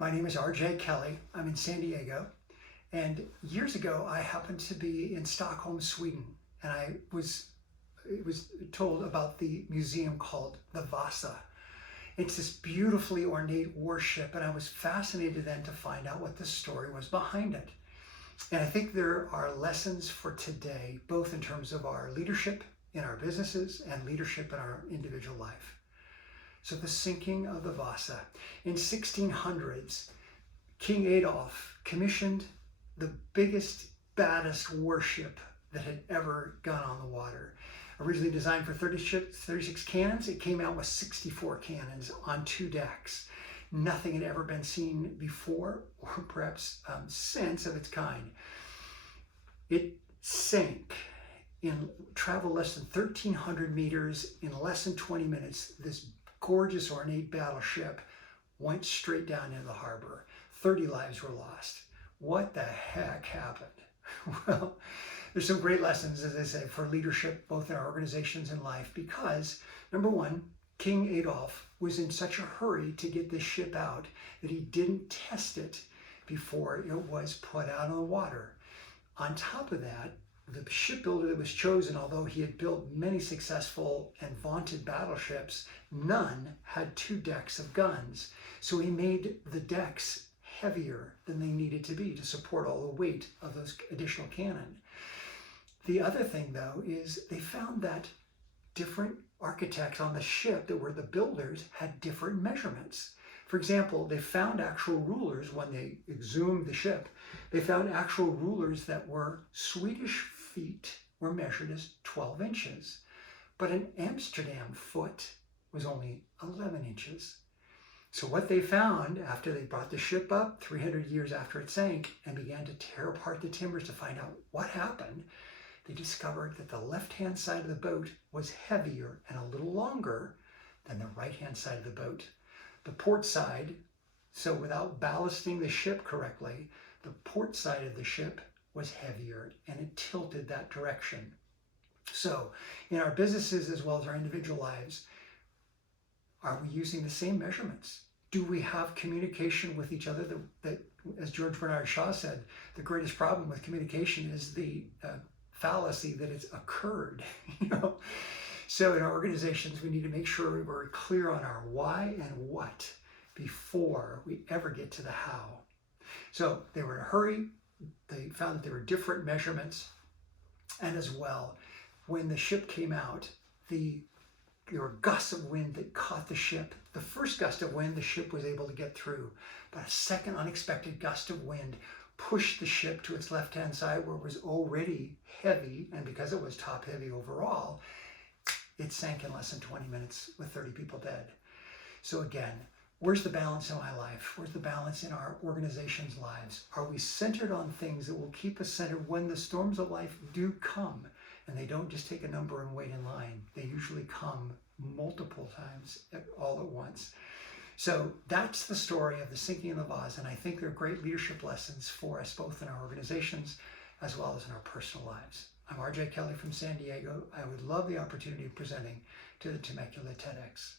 My name is RJ Kelly. I'm in San Diego. And years ago, I happened to be in Stockholm, Sweden. And it was told about the museum called the Vasa. It's this beautifully ornate warship. And I was fascinated then to find out what the story was behind it. And I think there are lessons for today, both in terms of our leadership in our businesses and leadership in our individual life. So the sinking of the Vasa. In 1600s, King Adolf commissioned the biggest, baddest warship that had ever gone on the water. Originally designed for 36 cannons, it came out with 64 cannons on 2 decks. Nothing had ever been seen before or perhaps since of its kind. It sank in travel less than 1,300 meters in less than 20 minutes. This gorgeous ornate battleship went straight down into the harbor. 30 lives were lost. What the heck happened? Well, there's some great lessons, as I say, for leadership, both in our organizations and life, because number one, King Adolf was in such a hurry to get this ship out that he didn't test it before it was put out on the water. On top of that, the shipbuilder that was chosen, although he had built many successful and vaunted battleships, none had 2 decks of guns. So he made the decks heavier than they needed to be to support all the weight of those additional cannon. The other thing, though, is they found that different architects on the ship that were the builders had different measurements. For example, they found actual rulers when they exhumed the ship. They found actual rulers that were Swedish feet were measured as 12 inches, but an Amsterdam foot was only 11 inches. So what they found after they brought the ship up 300 years after it sank and began to tear apart the timbers to find out what happened, they discovered that the left-hand side of the boat was heavier and a little longer than the right-hand side of the boat. The port side, so without ballasting the ship correctly, the port side of the ship was heavier and it tilted that direction. So in our businesses as well as our individual lives, are we using the same measurements? Do we have communication with each other that as George Bernard Shaw said, the greatest problem with communication is the fallacy that it's occurred, So in our organizations, we need to make sure we're clear on our why and what before we ever get to the how. So they were in a hurry. They found that there were different measurements. And as well, when the ship came out, there were gusts of wind that caught the ship. The first gust of wind, the ship was able to get through. But a second unexpected gust of wind pushed the ship to its left-hand side where it was already heavy. And because it was top heavy overall, it sank in less than 20 minutes with 30 people dead. So again, where's the balance in my life? Where's the balance in our organization's lives? Are we centered on things that will keep us centered when the storms of life do come? And they don't just take a number and wait in line. They usually come multiple times all at once. So that's the story of the sinking of the Vasa. And I think they're great leadership lessons for us both in our organizations as well as in our personal lives. I'm RJ Kelly from San Diego. I would love the opportunity of presenting to the Temecula TEDx.